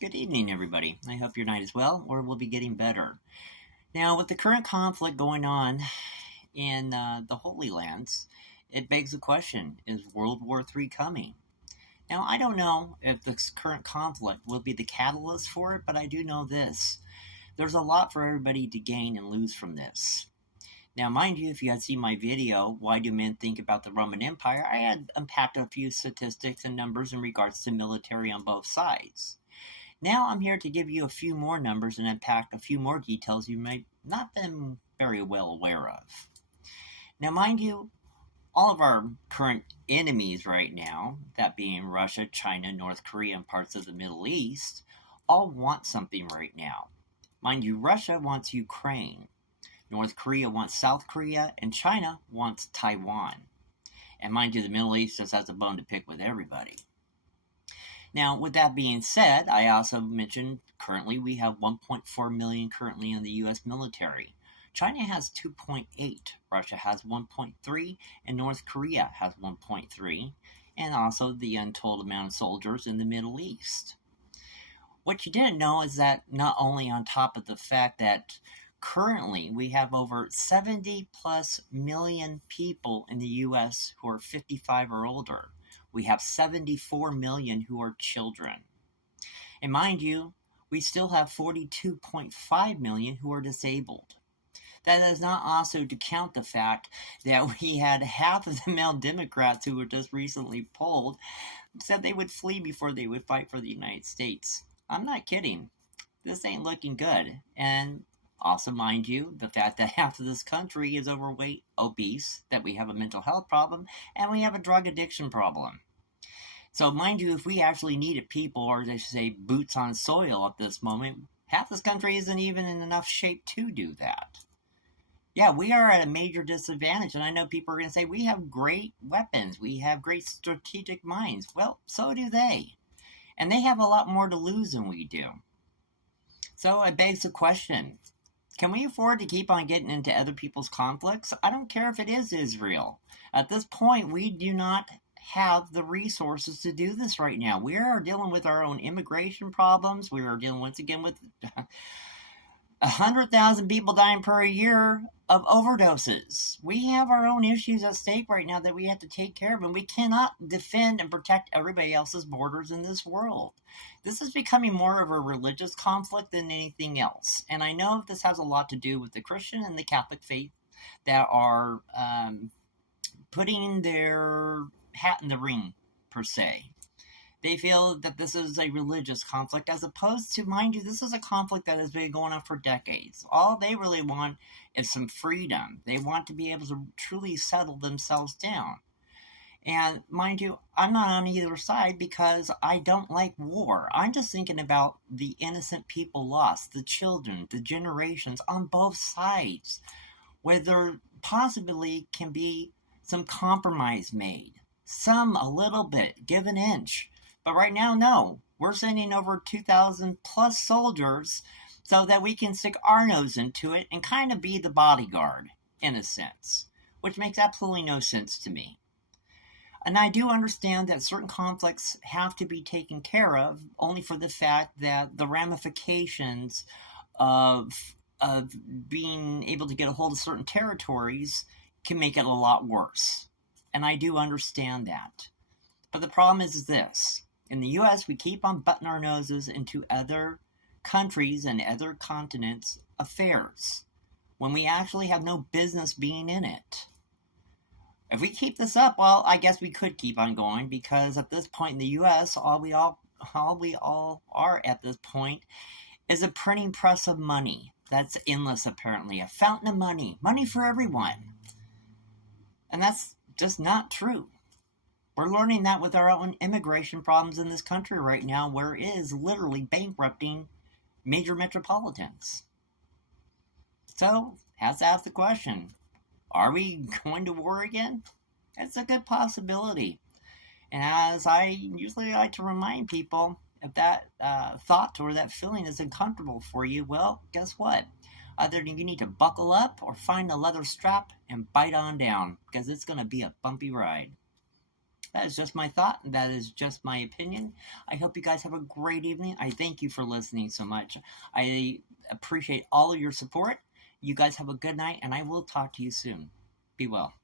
Good evening, everybody. I hope your night is well, or will be getting better. Now, with the current conflict going on in the Holy Lands, it begs the question: Is World War III coming? Now, I don't know if this current conflict will be the catalyst for it, but I do know this: there's a lot for everybody to gain and lose from this. Now, mind you, if you had seen my video, Why Do Men Think About the Roman Empire, I had unpacked a few statistics and numbers in regards to military on both sides. Now I'm here to give you a few more numbers and unpack a few more details you might not been very well aware of. Now, mind you, all of our current enemies right now, that being Russia, China, North Korea, and parts of the Middle East, all want something right now. Mind you, Russia wants Ukraine, North Korea wants South Korea, and China wants Taiwan. And mind you, the Middle East just has a bone to pick with everybody. Now, with that being said, I also mentioned currently we have 1.4 million currently in the U.S. military. China has 2.8, Russia has 1.3, and North Korea has 1.3, and also the untold amount of soldiers in the Middle East. What you didn't know is that not only on top of the fact that currently we have over 70 plus million people in the U.S. who are 55 or older, we have 74 million who are children. And mind you, we still have 42.5 million who are disabled. That is not also to count the fact that we had half of the male Democrats who were just recently polled said they would flee before they would fight for the United States. I'm not kidding. This ain't looking good. And also, mind you, the fact that half of this country is overweight, obese, that we have a mental health problem, and we have a drug addiction problem. So, mind you, if we actually needed people, or they should say boots on soil at this moment, half this country isn't even in enough shape to do that. Yeah, we are at a major disadvantage, and I know people are going to say we have great weapons, we have great strategic minds. Well, so do they. And they have a lot more to lose than we do. So it begs the question, can we afford to keep on getting into other people's conflicts? I don't care if it is Israel. At this point, we do not have the resources to do this right now. We are dealing with our own immigration problems. We are dealing once again with 100,000 people dying per year of overdoses. We have our own issues at stake right now that we have to take care of, and we cannot defend and protect everybody else's borders in this world. This is becoming more of a religious conflict than anything else. And I know this has a lot to do with the Christian and the Catholic faith that are putting their hat in the ring, per se. They feel that this is a religious conflict, as opposed to, mind you, this is a conflict that has been going on for decades. All they really want is some freedom. They want to be able to truly settle themselves down. And mind you, I'm not on either side because I don't like war. I'm just thinking about the innocent people lost, the children, the generations on both sides, where there possibly can be some compromise made. Some a little bit, give an inch. But right now, no. We're sending over 2,000 plus soldiers so that we can stick our nose into it and kind of be the bodyguard, in a sense, which makes absolutely no sense to me. And I do understand that certain conflicts have to be taken care of only for the fact that the ramifications of being able to get a hold of certain territories can make it a lot worse. And I do understand that. But the problem is this. In the U.S., we keep on butting our noses into other countries and other continents' affairs when we actually have no business being in it. If we keep this up, well, I guess we could keep on going, because at this point in the U.S., all we all are at this point is a printing press of money. That's endless, apparently. A fountain of money. Money for everyone. And that's just not true. We're learning that with our own immigration problems in this country right now, where it is literally bankrupting major metropolitans. So, has to ask the question, are we going to war again? It's a good possibility. And as I usually like to remind people, if that thought or that feeling is uncomfortable for you, well, guess what? Either you need to buckle up or find a leather strap and bite on down, because it's going to be a bumpy ride. That is just my thought. That is just my opinion. I hope you guys have a great evening. I thank you for listening so much. I appreciate all of your support. You guys have a good night, and I will talk to you soon. Be well.